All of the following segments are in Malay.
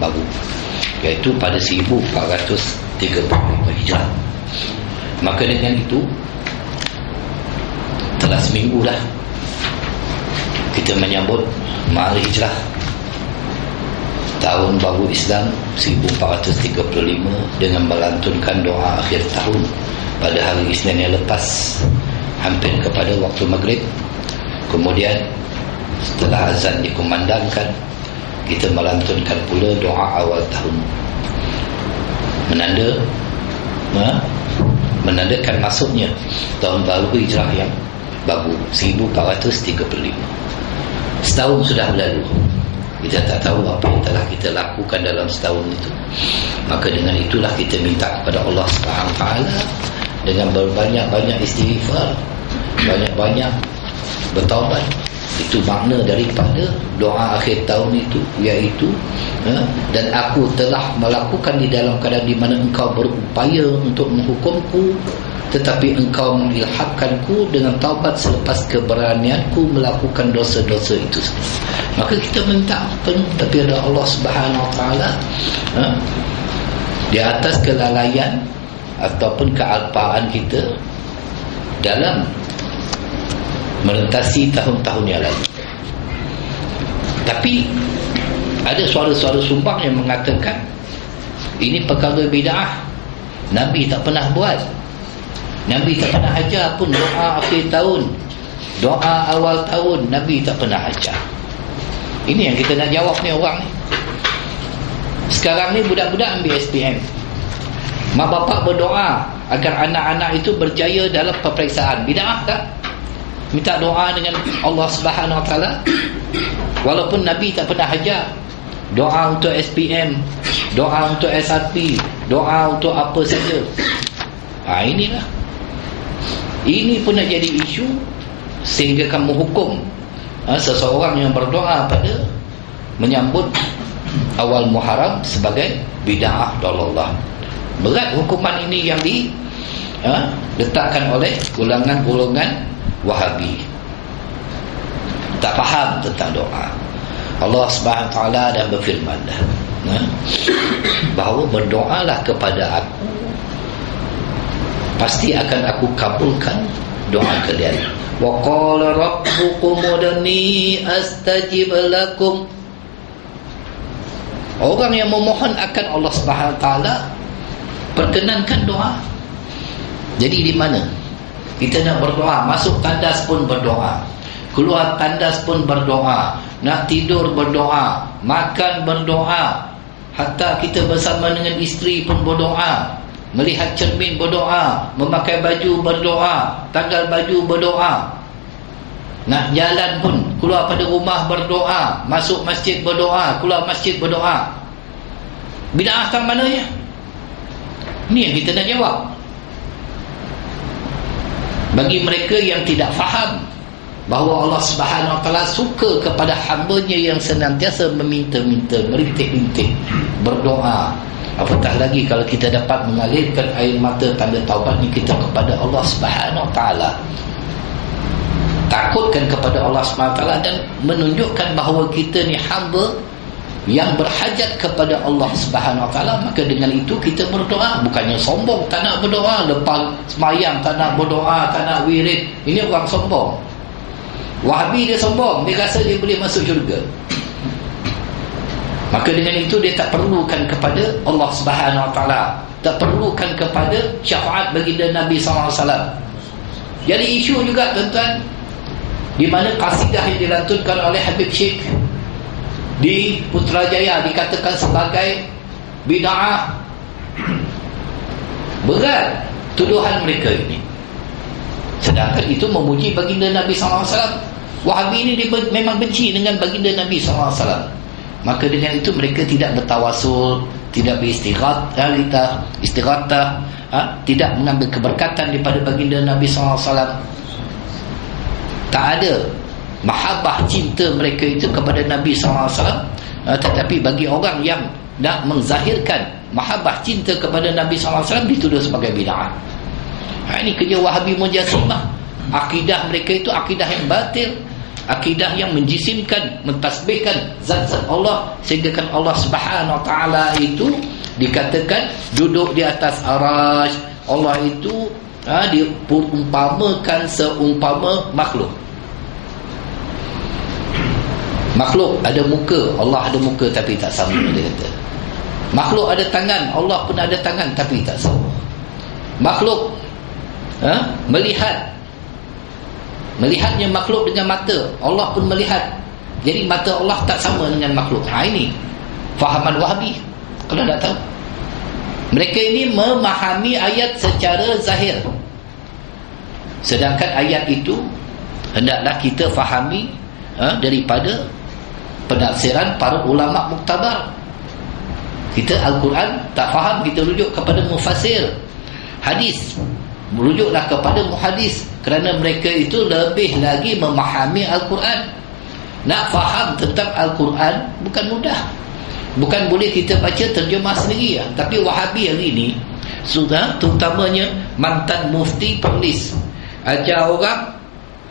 baru, iaitu pada 1435 Hijrah. Maka dengan itu telah seminggu dah kita menyambut Ma'al Hijrah, tahun baru Islam 1435, dengan melantunkan doa akhir tahun pada hari Isnin yang lepas, hampir kepada waktu maghrib. Kemudian setelah azan dikumandangkan, kita melantunkan pula doa awal tahun, menandakan masuknya tahun baru Hijrah yang baru 1435. Setahun sudah berlalu, kita tak tahu apa yang telah kita lakukan dalam setahun itu. Maka dengan itulah kita minta kepada Allah SWT dengan berbanyak-banyak istighfar, banyak-banyak bertaubat. Itu makna daripada doa akhir tahun itu, iaitu dan aku telah melakukan di dalam keadaan di mana engkau berupaya untuk menghukumku, tetapi engkau mengilhamkanku dengan taubat selepas keberanianku melakukan dosa-dosa itu. Maka kita minta penuh daripada Allah Subhanahu Wa Taala di atas kelalaian ataupun kealpaan kita dalam melintasi tahun-tahun yang lalu. Tapi ada suara-suara sumbang yang mengatakan ini perkara bid'ah, Nabi tak pernah buat, Nabi tak pernah ajar pun doa akhir tahun, doa awal tahun, Nabi tak pernah ajar. Ini yang kita nak jawab ni orang ni. Sekarang ni budak-budak ambil SPM, mak bapak berdoa agar anak-anak itu berjaya dalam peperiksaan. Bid'ah tak? Minta doa dengan Allah Subhanahu Wa Taala, walaupun Nabi tak pernah ajar. Doa untuk SPM, doa untuk SRP, doa untuk apa saja. Inilah, ini pun nak jadi isu sehingga kamu hukum seseorang yang berdoa pada menyambut awal Muharram sebagai bid'ah dalallah. Berat hukuman ini yang diletakkan oleh golongan-golongan Wahabi, tak faham tentang doa. Allah Subhanahu Wa Taala dah berfirman dah, bahawa berdoalah kepada aku, pasti akan aku kabulkan doa kalian. Wa qala rabbukum ud'uni astajib lakum. Orang yang memohon akan Allah Subhanahu Wa Taala, perkenankan doa. Jadi di mana kita nak berdoa? Masuk tandas pun berdoa, keluar tandas pun berdoa, nak tidur berdoa, makan berdoa, hatta kita bersama dengan isteri pun berdoa, melihat cermin berdoa, memakai baju berdoa, tanggal baju berdoa, nak jalan pun keluar pada rumah berdoa, masuk masjid berdoa, keluar masjid berdoa. Bid'ah tak mananya? Ini yang kita nak jawab. Bagi mereka yang tidak faham bahawa Allah Subhanahu Wa Taala suka kepada hamba-Nya yang senantiasa meminta-minta, merintik-rintik, berdoa. Apatah lagi kalau kita dapat mengalirkan air mata tanda taubat ni kita kepada Allah Subhanahu Wa Taala. Takutkan kepada Allah Subhanahu Wa Taala dan menunjukkan bahawa kita ni hamba yang berhajat kepada Allah Subhanahu Wa Taala. Maka dengan itu kita berdoa, bukannya sombong tak nak berdoa, lepas sembahyang tak nak berdoa, tak nak wirid. Ini orang sombong. Wahabi dia sombong, dia rasa dia boleh masuk syurga. Maka dengan itu dia tak perlukan kepada Allah Subhanahu Wa Taala, tak perlukan kepada syafaat baginda Nabi SAW. Jadi isu juga tuan-tuan, di mana kasidah yang dilantunkan oleh Habib Syekh di Putrajaya dikatakan sebagai bid'ah. Berat tuduhan mereka ini, sedangkan itu memuji baginda Nabi SAW. Wahabi ini dia memang benci dengan baginda Nabi SAW. Maka dengan itu mereka tidak bertawasul, tidak beristighatsah, tidak mengambil keberkatan daripada baginda Nabi SAW. Tak ada mahabbah cinta mereka itu kepada Nabi SAW. Tetapi bagi orang yang nak menzahirkan mahabbah cinta kepada Nabi SAW dituduh sebagai bid'ah. Ini kerja Wahabi Mujassimah. Akidah mereka itu akidah yang batil, Akidah yang menjisimkan, mentasbihkan zat-zat Allah, sehingga kan Allah Subhanahu Wa Taala itu dikatakan duduk di atas arasy. Allah itu diumpamakan seumpama makhluk. Makhluk ada muka, Allah ada muka tapi tak sama, dia kata. Makhluk ada tangan, Allah pun ada tangan tapi tak sama. Makhluk melihatnya makhluk dengan mata, Allah pun melihat. Jadi mata Allah tak sama dengan makhluk. Ini fahaman Wahabi. Kalau tak tahu, mereka ini memahami ayat secara zahir, sedangkan ayat itu hendaklah kita fahami daripada penafsiran para ulama muktabar. Kita Al-Quran tak faham, kita rujuk kepada mufassir. Hadis, merujuklah kepada muhadis, kerana mereka itu lebih lagi memahami Al-Quran. Nak faham tentang Al-Quran bukan mudah. Bukan boleh kita baca terjemah sendiri. Tapi Wahabi hari ini sudah, terutamanya mantan mufti polis, ajar orang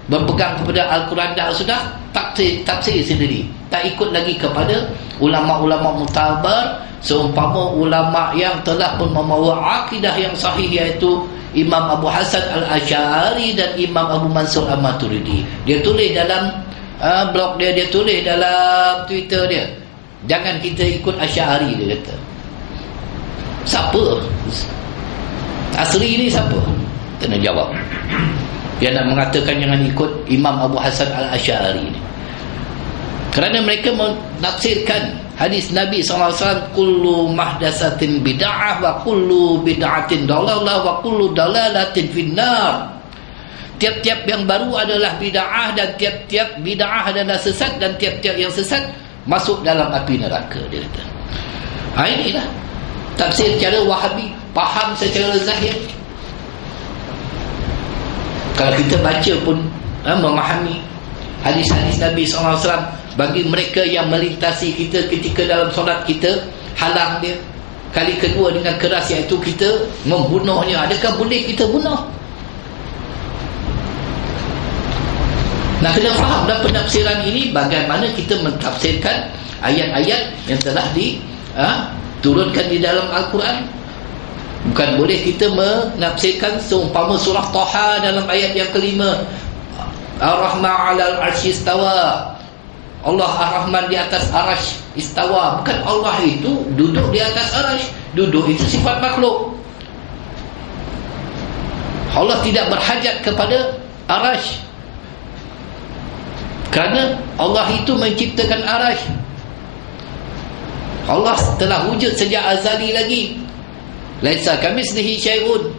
berpegang kepada Al-Quran dah sudah, tafsir sendiri, tak ikut lagi kepada ulama-ulama mutabar, seumpama ulama yang telah pun membawa akidah yang sahih, iaitu Imam Abu Hasan Al-Asy'ari dan Imam Abu Mansur Al-Maturidi. Dia tulis dalam blog dia, dia tulis dalam Twitter dia, jangan kita ikut Asy'ari, dia kata. Siapa asli ni, siapa? Kena jawab. Dia nak mengatakan jangan ikut Imam Abu Hasan Al-Asy'ari ni, kerana mereka menafsirkan hadis Nabi SAW, kullu mahdatsatin bid'ah wa kullu bid'atin dalalah wa kullu dalalatin finnar. Tiap-tiap yang baru adalah bid'ah, dan tiap-tiap bid'ah adalah sesat, dan tiap-tiap yang sesat masuk dalam api neraka, dia kata. Inilah tafsir cara Wahabi, faham secara zahir. Kalau kita baca pun memahami hadis-hadis Nabi SAW. Bagi mereka yang melintasi kita ketika dalam solat, kita halang dia. Kali kedua dengan keras, iaitu kita membunuhnya. Adakah boleh kita bunuh? Nak kena faham dalam penafsiran ini, bagaimana kita mentafsirkan ayat-ayat yang telah diturunkan di dalam Al-Quran. Bukan boleh kita menafsirkan seumpama surah Taha dalam ayat yang kelima, Ar-Rahman 'alal 'arsy istawa, Allah Ar-Rahman di atas arash istawa. Bukan Allah itu duduk di atas arash. Duduk itu sifat makhluk. Allah tidak berhajat kepada arash, kerana Allah itu menciptakan arash. Allah telah wujud sejak azali lagi. Laisa kamitslihi syai'un.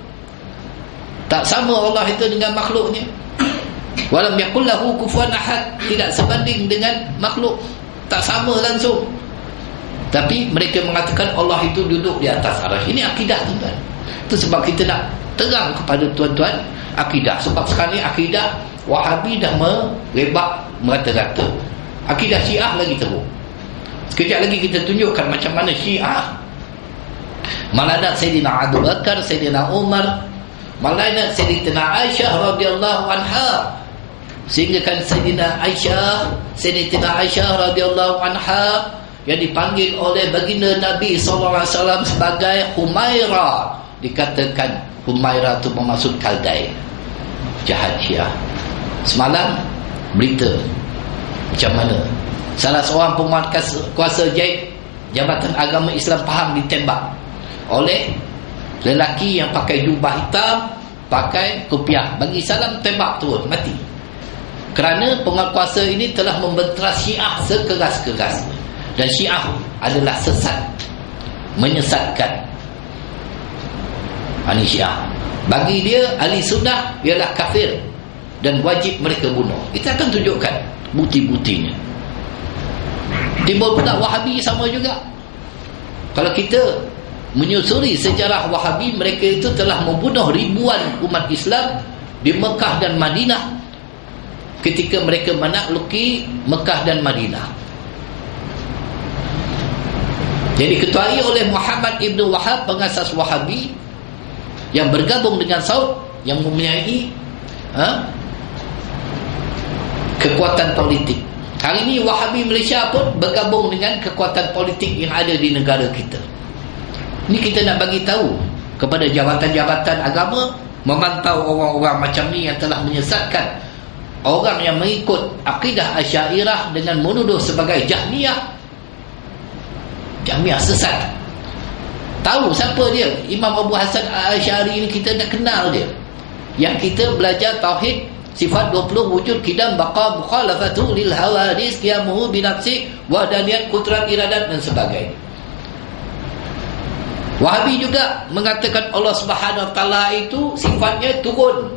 Tak sama Allah itu dengan makhluknya. Walam yakul lahu kufuwan ahad, tidak sebanding dengan makhluk, tak sama langsung. Tapi mereka mengatakan Allah itu duduk di atas arasy. Ini akidah, tuan-tuan. Itu sebab kita nak terang kepada tuan-tuan akidah. Sebab sekarang ni akidah Wahabi dah merebak merata-rata. Akidah Syiah lagi teruk. Sekejap lagi kita tunjukkan macam mana Syiah melanat Sayyidina Abu Bakar, Sayyidina Umar, melanat Sayyidina Aisyah radhiyallahu anha, sehingga kan Sayyidina Aisyah radhiyallahu anha yang dipanggil oleh baginda Nabi SAW sebagai Humaira, dikatakan Humaira itu bermaksud Kaldai. Jahat Syiah. Semalam berita macam mana salah seorang penguasa Jabatan Agama Islam Pahang ditembak oleh lelaki yang pakai jubah hitam, pakai kopiah, bagi salam, tembak turun, mati. Kerana penguasa ini telah membenteras Syiah sekeras-kerasnya. Dan Syiah adalah sesat, menyesatkan. Ini Syiah. Bagi dia, ahli sunnah ialah kafir dan wajib mereka bunuh. Kita akan tunjukkan bukti-buktinya. Timbul pula Wahabi sama juga. Kalau kita menyusuri sejarah Wahabi, mereka itu telah membunuh ribuan umat Islam di Mekah dan Madinah ketika mereka menakluki Mekah dan Madinah. Jadi diketuai oleh Muhammad Ibn Wahab, pengasas Wahabi, yang bergabung dengan Saud, yang mempunyai kekuatan politik. Hari ini Wahabi Malaysia pun bergabung dengan kekuatan politik yang ada di negara kita. Ini kita nak bagi tahu kepada jabatan-jabatan agama, memantau orang-orang macam ni yang telah menyesatkan orang yang mengikut akidah Asy'ariyah dengan menuduh sebagai Jahmiyah sesat. Tahu siapa dia? Imam Abu Hasan Asy'ari ini kita dah kenal dia. Yang kita belajar tauhid sifat 20 wujud qidam baqa mukhalafatu lil hawadis qiyamuhu bi nafsi wahdaniyat qudrat iradat dan sebagainya. Wahabi juga mengatakan Allah Subhanahu Wa Taala itu sifatnya turun,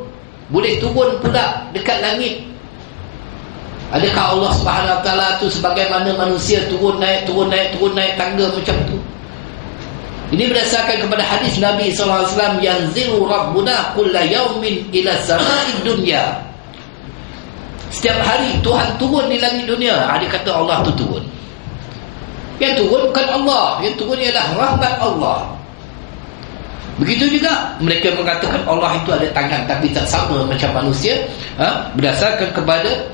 boleh turun pula dekat langit. Adakah Allah Subhanahu Wa Taala itu sebagaimana manusia turun naik tangga macam tu? Ini berdasarkan kepada hadis Nabi sallallahu alaihi wasallam, yanzilu rabbuna kulla yaumin ila sama'id dunya. Setiap hari Tuhan turun di langit dunia. Dia kata Allah tu turun. Yang turun bukan Allah, yang turun ialah rahmat Allah. Begitu juga mereka mengatakan Allah itu ada tangan tapi tak sama macam manusia, berdasarkan kepada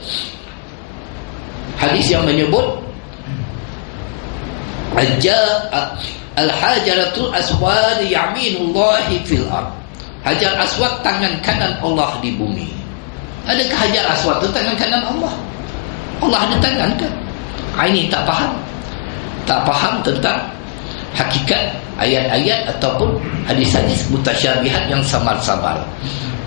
hadis yang menyebut Al-Hajaratul Aswad yaminullahi fil ard. Hajar Aswad tangan kanan Allah di bumi. Adakah Hajar Aswad itu tangan kanan Allah? Allah ada tangan kan? Ini tak faham tentang hakikat ayat-ayat ataupun hadis-hadis mutasyabihat yang samar-samar.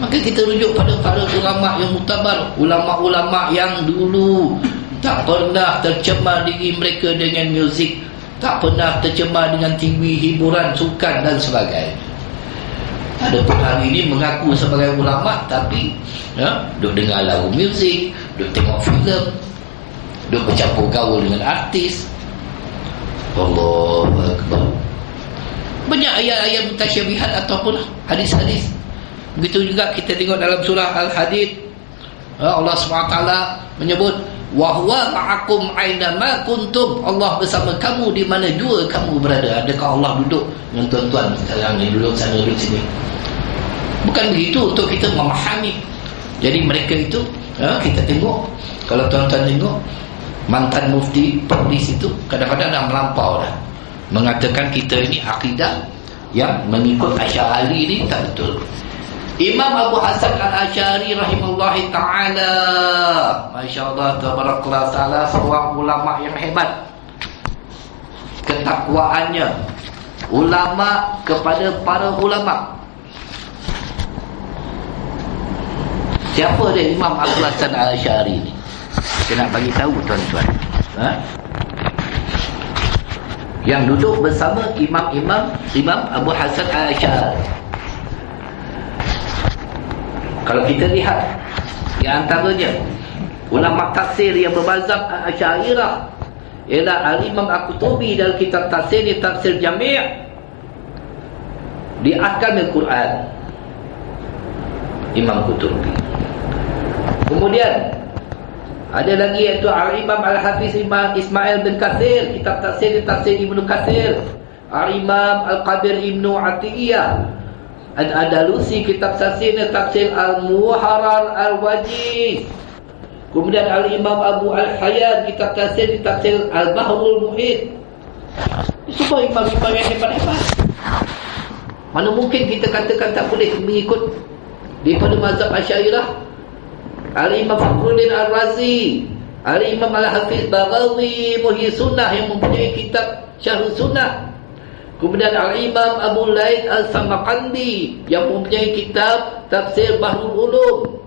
Maka kita rujuk pada para ulama yang mutabar, ulama-ulama yang dulu tak pernah tercemar diri mereka dengan muzik, tak pernah tercemar dengan TV, hiburan, sukan dan sebagainya. Ada pun hari ini mengaku sebagai ulama tapi duk dengar lagu muzik, duk tengok filem, duk bercampur gaul dengan artis. Allahu Akbar. Banyak ayat-ayat mutasyabihat ataupun hadis-hadis. Begitu juga kita tengok dalam surah Al-Hadid, Allah SWT menyebut wa huwa ma'akum aina ma kuntum. Allah bersama kamu di mana jua kamu berada. Adakah Allah duduk dengan tuan-tuan sekarang ni, duduk sana duduk sini? Bukan begitu untuk kita memahami. Jadi mereka itu kita tengok, kalau tuan-tuan tengok mantan mufti Perlis itu kadang-kadang dah melampau dah mengatakan kita ini akidah yang mengikut Asy'ari ini tak betul. Imam Abu Hasan Al-Asy'ari rahimahullahi ta'ala, masya-Allah tabarakallah ta'ala, seorang ulama yang hebat. Ketakwaannya ulama kepada para ulama. Siapa dia Imam Abu Hasan Al-Asy'ari ni? Saya nak bagi tahu tuan-tuan. Yang duduk bersama Imam Abu Hasan Al-Asy'ari. Kalau kita lihat di antaranya ulama tafsir yang berbazab Asy'ariyah ialah Al-Imam Al-Qutubi dalam kitab tafsir ni, Tafsir Jami' di Ahkam Al-Quran, Imam Qutubi. Kemudian ada lagi iaitu Al-Imam Al-Hafiz Ismail bin Katsir, kitab tafsir Ibnu Katsir. Al-Imam Al-Qadir Ibnu Atiyah Al-Andalusi, kitab tafsir Al-Muharrar Al-Wajiz. Kemudian Al-Imam Abu Al-Hayyan, kitab tafsir Al-Bahrul Muhit. Semua imam-imam yang hebat-hebat. Mana mungkin kita katakan tak boleh mengikut daripada mazhab Asy'ariyah? Al-Imam Fakhruddin Ar-Razi, Al-Imam Al-Hafiz Baghawi Muhyi Sunnah yang mempunyai kitab Syarh Sunnah. Kemudian Al-Imam Abu Laith Al-Samarqandi yang mempunyai kitab Tafsir Bahrul Ulum.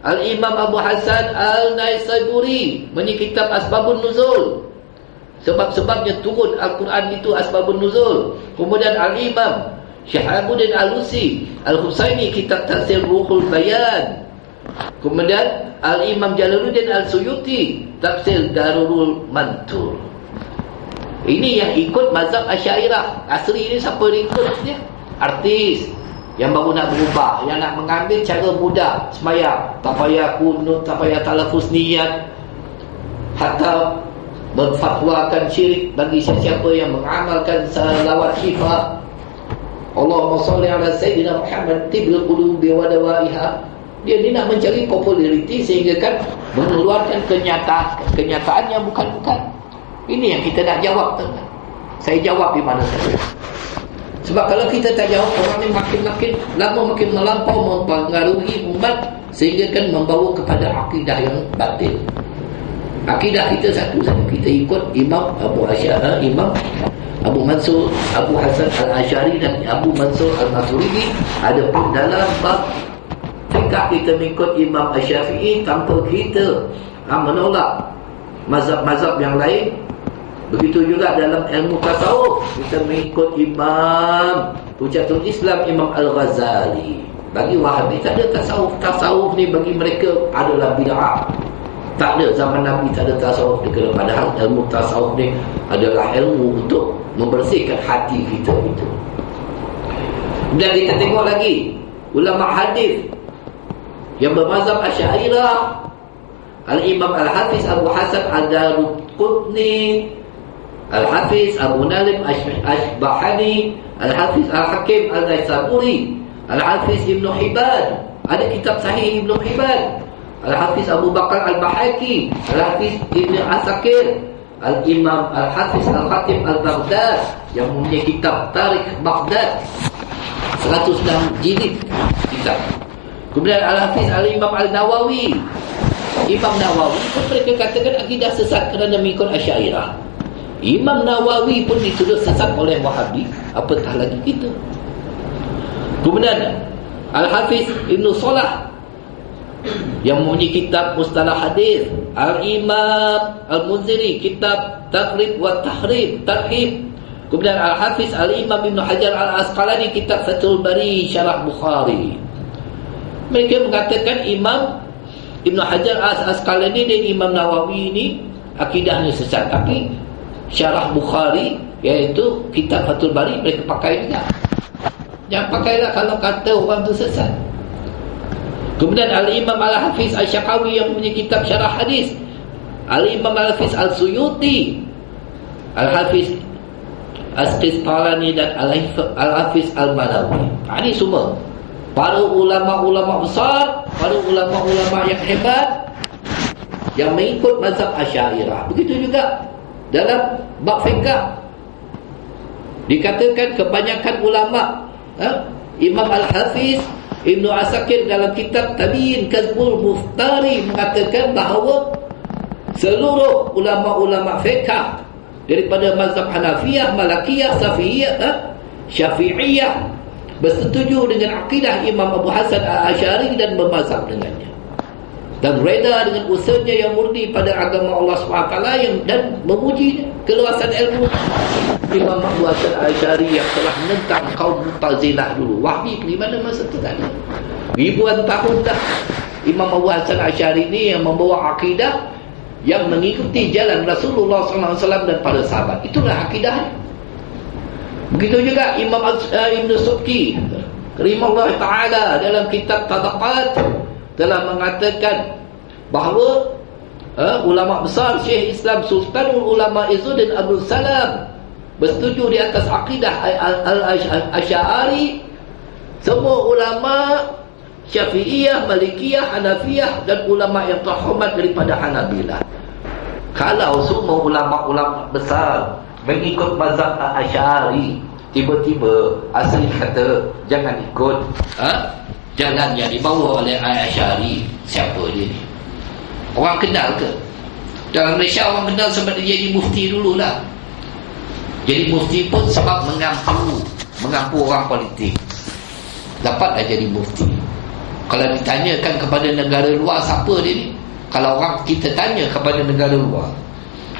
Al-Imam Abu Hasan Al-Naisaburi mempunyai kitab Asbabun Nuzul, sebab-sebabnya turun Al-Quran itu asbabun nuzul. Kemudian Al-Imam Syihabuddin Al-Husi Al-Husaini, kitab Tafsir Ruhul Bayan. Kemudian Al-Imam Jalaluddin Al-Suyuti, Tafsir Darul Mantur. Ini yang ikut mazhab Asy'ariyah. Asli ini siapa yang ikut dia? Artis yang baru nak berubah, yang nak mengambil cara mudah sembahyang, tak payah kunut, tak payah talafuz niyat, hatta berfatwakan syirik bagi sesiapa yang mengamalkan salawat syifa. Allahumma salli ala sayyidina Muhammad tibbil qulubi wa dawaiha. Dia nak mencari populariti sehingga kan mengeluarkan kenyataan yang bukan-bukan. Ini yang kita nak jawab, tuan-tuan. Saya jawab di mana saja. Sebab kalau kita tak jawab, orang ni makin lama makin melampau mempengaruhi umat sehingga kan membawa kepada akidah yang batil. Akidah kita satu saja, kita ikut Imam Abu Mansur, Abu Hasan Al-Asy'ari dan Abu Mansur Al-Maturidi. Adapun dalam bab fikih kita mengikut Imam Asy-Syafi'i tanpa kita menolak mazhab-mazhab yang lain. Begitu juga dalam ilmu tasawuf, kita mengikut Imam Hujatul Islam Imam Al-Ghazali. Bagi Wahabi tak ada tasawuf. Tasawuf ni bagi mereka adalah bid'ah. Tak ada, zaman Nabi tak ada tasawuf. Padahal ilmu tasawuf ni adalah ilmu untuk membersihkan hati kita itu. Dan kita tengok lagi ulama hadis yang bermazhab Asy'ariyah, Al-Imam Al-Hafiz Abu Hasan Ad-Darqutni, Al-Hafiz Abu Nalim Asbahani, Al-Hafiz Al-Hakim Al-Naisaburi, Al-Hafiz Ibn Hibban, ada kitab Sahih Ibn Hibban, Al-Hafiz Abu Bakar Al-Bahaki, Al-Hafiz Ibn Asakir, Al-Imam Al-Hafiz Al-Khatib Al-Baghdad yang mempunyai kitab Tarikh Baghdad 106 jilid kitab. Kemudian Al-Hafiz Al-Imam Al-Nawawi. Imam Nawawi pun mereka katakan akidah sesat kerana mengikut Asy'ariyah. Imam Nawawi pun dituduh sesat oleh Wahabi, apatah lagi kita. Kemudian Al-Hafiz Ibn Salah yang mempunyai kitab Mustalah Hadis, Al-Imam Al-Munziri kitab Taqrib wa Tarhib. Kemudian Al-Hafiz Al-Imam Ibn Hajar Al-Asqalani kitab Fathul Bari Syarah Bukhari. Mereka mengatakan Imam Ibn Hajar Al-Asqalani dan Imam Nawawi ini akidahnya sesat, tapi Syarah Bukhari iaitu kitab Fathul Bari mereka pakai juga. Jangan pakailah kalau kata orang tu sesat. Kemudian Al-Imam Al-Hafiz Asy-Syaqawi yang punya kitab Syarah Hadis, Al-Imam Al-Hafiz Al-Suyuti, Al-Hafiz As-Qistalani dan Al-Hafiz Al-Manawi. Ini semua para ulama-ulama besar, para ulama-ulama yang hebat yang mengikut mazhab Asy'ariyah. Begitu juga dalam bab fiqh dikatakan kebanyakan ulama, Imam Al-Hafiz Ibn Asakir dalam kitab Tabiin Kazmul Muftari mengatakan bahawa seluruh ulama-ulama fiqh daripada mazhab Hanafiyah, Malikiyah, Syafi'iyah bersetuju dengan akidah Imam Abu Hasan Al-Asy'ari dan bermazhab dengannya, dan reda dengan usahanya yang murni pada agama Allah SWT dan memuji keluasan ilmu Imam Abu Hasan Al-Asy'ari yang telah menentang kaum Mu'tazilah dulu. Wahbi di mana masa itu tadi? Ribuan tahun dah Imam Abu Hasan Al-Asy'ari ini yang membawa akidah yang mengikuti jalan Rasulullah SAW dan para sahabat. Itulah akidahnya. Begitu juga Imam Ibn Subki rahimahullah ta'ala dalam kitab Tabaqat telah mengatakan bahawa ulama besar Syekh Islam Sultanul Ulama Izzuddin Abdul Salam bersetuju di atas akidah Al-Asy'ari. Semua ulama Syafi'iyah, Malikiyah, Hanafiyah dan ulama yang terhormat daripada Hanabilah. Kalau semua ulama-ulama besar mengikut mazhab Asy'ari, tiba-tiba asli kata jangan ikut jalan yang dibawa oleh Asy'ari, siapa dia ni? Orang kenal ke? Dalam Malaysia orang kenal sebab dia jadi mufti dululah. Jadi mufti pun sebab mengampu orang politik. Dapatlah jadi mufti. Kalau ditanyakan kepada negara luar siapa dia ni? Kalau orang kita tanya kepada negara luar,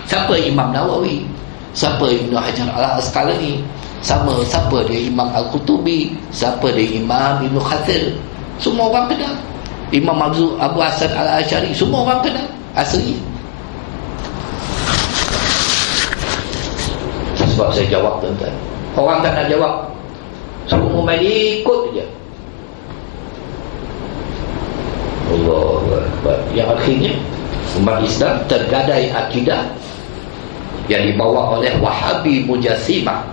siapa Imam Nawawi? Siapa Ibn Hajar Al-Asqalani? Siapa dia Imam Al-Qutubi? Siapa dia Imam Ibn Kathir? Semua orang kenal. Imam Abu Hasan Al-Asy'ari, semua orang kenal asli. Sebab saya jawab tuan-tuan, orang tak nak jawab, semua main ikut je. Allah Akbar. Yang akhirnya umat Islam tergadai akidah yang dibawa oleh Wahabi Mujassimah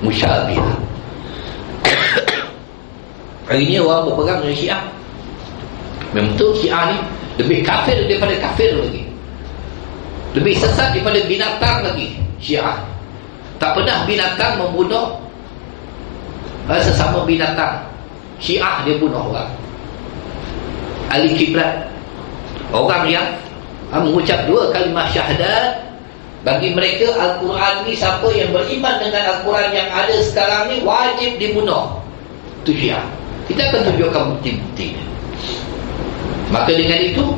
Musyabihah. Hari ini orang berperang dengan Syiah. Memang tu Syiah ni lebih kafir daripada kafir lagi, lebih sesat daripada binatang lagi. Syiah tak pernah binatang membunuh sesama binatang. Syiah dia bunuh orang ahli kiblat, orang yang mengucap 2 kalimah syahadat. Bagi mereka Al-Quran ni, siapa yang beriman dengan Al-Quran yang ada sekarang ni wajib dibunuh. Itu Syiah. Kita akan tunjukkan bukti-bukti. Maka dengan itu,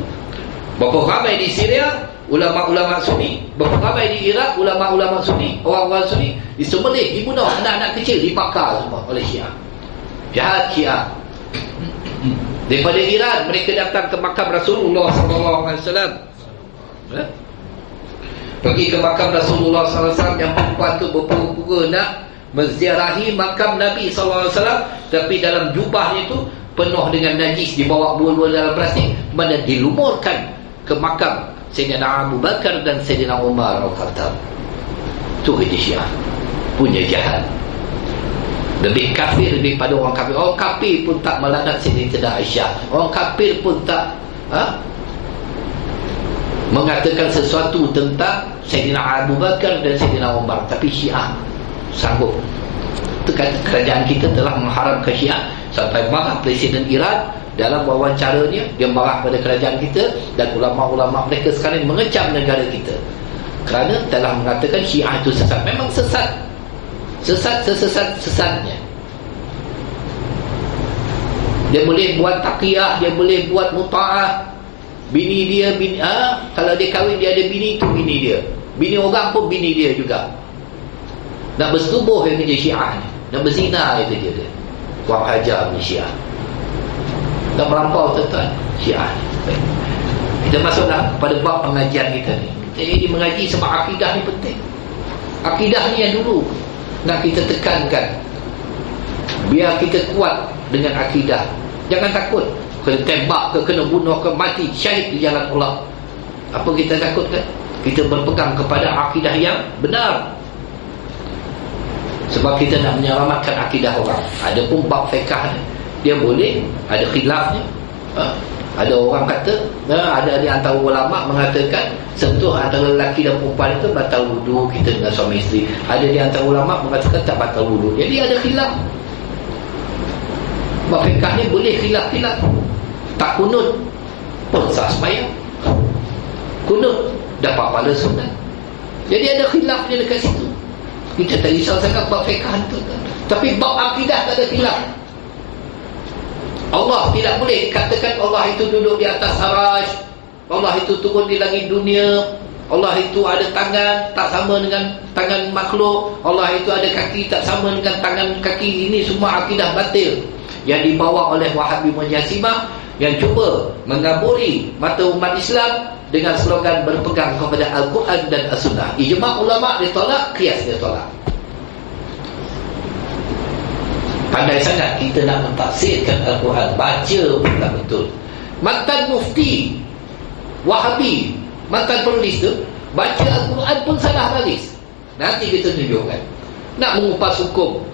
berapa ramai di Syria ulama-ulama Sunni, berapa ramai di Iraq ulama-ulama Sunni, orang-orang Sunni disembelih, dibunuh, anak-anak kecil dibakar semua oleh Syiah. Jahat Syiah. Daripada Iran mereka datang ke makam Rasulullah SAW. Pergi ke makam Rasulullah SAW, yang perempuan tu berpura-pura nak menziarahi makam Nabi SAW, tapi dalam jubahnya itu penuh dengan najis, dibawa bul-bul dalam plastik, mana dilumurkan ke makam Sayyidina Abu Bakar dan Sayyidina Umar Al-Khattab. Itu kerja Syiah, punya jahat. Lebih kafir daripada orang kafir. Orang kafir pun tak melaknat Sayyidatina Aisyah. Orang kafir pun tak mengatakan sesuatu tentang Sayyidina Abu Bakar dan Sayyidina Umar. Tapi Syiah sanggup. Kerajaan kita telah mengharamkan Syiah. Sampai marah Presiden Iran dalam wawancaranya, dia marah pada kerajaan kita, dan ulama-ulama mereka sekarang mengecam negara kita kerana telah mengatakan Syiah itu sesat. Memang sesat. Sesatnya. Dia boleh buat taqiyah, dia boleh buat muta'ah. Bini dia, kalau dia kahwin, dia ada bini, itu bini dia. Bini orang pun bini dia juga. Nak bersetubuh yang kerja Syiah ni. Nak berzina yang kerja dia. Kurang hajar punya Syiah. Dah melampau tuan-tuan Syiah ni. Kita masuklah pada bab pengajian kita ni. Jadi mengaji sebab akidah ni penting. Akidah ni yang dulu nak kita tekankan, biar kita kuat dengan akidah. Jangan takut kena tembak ke, kena bunuh ke, mati syahid di jalan Allah. Apa kita takutkan? Kita berpegang kepada akidah yang benar, sebab kita nak menyelamatkan akidah orang. Ada pun bab fiqh ni, dia boleh ada khilafnya. Ada orang kata, ada di antara ulama mengatakan sentuh antara lelaki dan perempuan itu batal wudu kita dengan suami isteri. Ada di antara ulama mengatakan tak batal wudu. Jadi ada khilaf. Bab fiqh ni boleh khilaf-khilaf. Tak kunut pun sah sembahyang. Kunut dapat pahala sunat. Jadi ada khilaf dia dekat situ. Kita tak risau sangat bab fiqh tu. Tapi bab akidah tak ada khilaf. Allah tidak boleh katakan Allah itu duduk di atas arasy, Allah itu turun di langit dunia, Allah itu ada tangan tak sama dengan tangan makhluk, Allah itu ada kaki tak sama dengan tangan kaki. Ini semua akidah batil yang dibawa oleh Wahabi Mujassimah yang cuba mengaburi mata umat Islam dengan slogan berpegang kepada Al-Quran dan As-Sunnah. Ijma' ulama' ditolak, qiyas ditolak. Pandai sangat kita nak mentafsirkan Al-Quran, baca pun tak betul. Mantan mufti Wahabi, mantan penulis tu, baca Al-Quran pun salah baris. Nanti kita tunjukkan. Nak mengupas hukum